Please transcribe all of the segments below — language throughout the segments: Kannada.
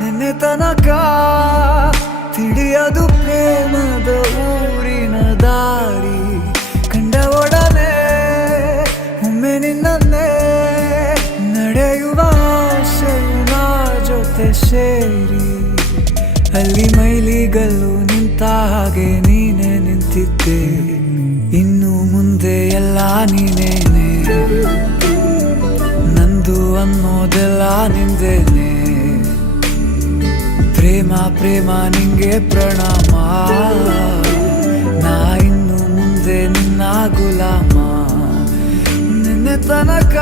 ನಿನ್ನೆ ತನಕ ತಿಳಿಯದು ಪ್ರೇಮದ ಊರಿನ ದಾರಿ. ಕಂಡ ಒಡನೆ ಒಮ್ಮೆ ನಿನ್ನೇ ನಡೆಯುವ ಆಸೆಯ ಜೊತೆ ಸೇರಿ, ಅಲ್ಲಿ ಮೈಲಿಗಲ್ಲು ನಿಂತ ಹಾಗೆ ನೀನೆ ನಿಂತಿದ್ದೆ. ಇನ್ನು ಮುಂದೆ ಎಲ್ಲ ನೀನೇನೆ, ನಂದು ಅನ್ನೋದೆಲ್ಲ ನಿಂದೇನೆ. ಪ್ರೇಮ ಪ್ರೇಮ ನಿಂಗೆ ಪ್ರಣಾಮ, ನಾ ಇನ್ನು ಮುಂದೆ ನಿನ್ನ ಗುಲಾಮ. ನಿನ್ನೆ ತನಕ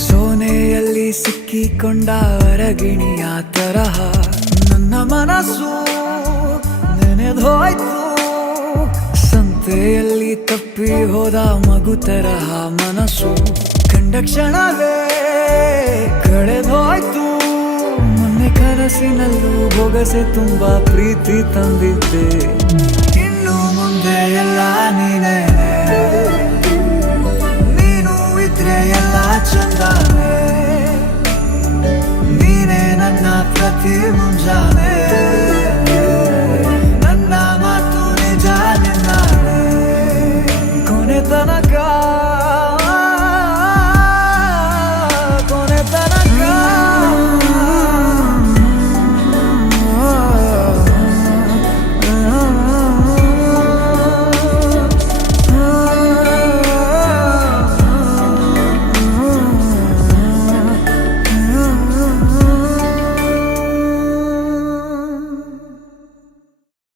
ಸೋನೆಯಲ್ಲಿ ಸಿಕ್ಕಿಕೊಂಡ ಅರಗಿಣಿಯ ತರಹ ನನ್ನ ಮನಸ್ಸು ನೆನೆದೋಯ್ತು. ಸಂತೆಯಲ್ಲಿ ತಪ್ಪಿ ಹೋದ ಮಗು ತರಹ ಮನಸ್ಸು ಕಂಡ ಕ್ಷಣವೇ ಕಳೆದೋಯ್ತು. ಮೊನ್ನೆ ಕನಸಿನಲ್ಲೂ ಬೊಗಸೆ ತುಂಬಾ ಪ್ರೀತಿ ತಂದಿದ್ದೆ. ಇನ್ನು ಮುಂದೆ ಎಲ್ಲ ನೀನೇ, ನೀನು ಇದ್ರೆ ಎಲ್ಲ ಚಂದಾನೆ. ನೀನೇ ನನ್ನ ಪ್ರತಿ ಮುಂಜಾನೆ.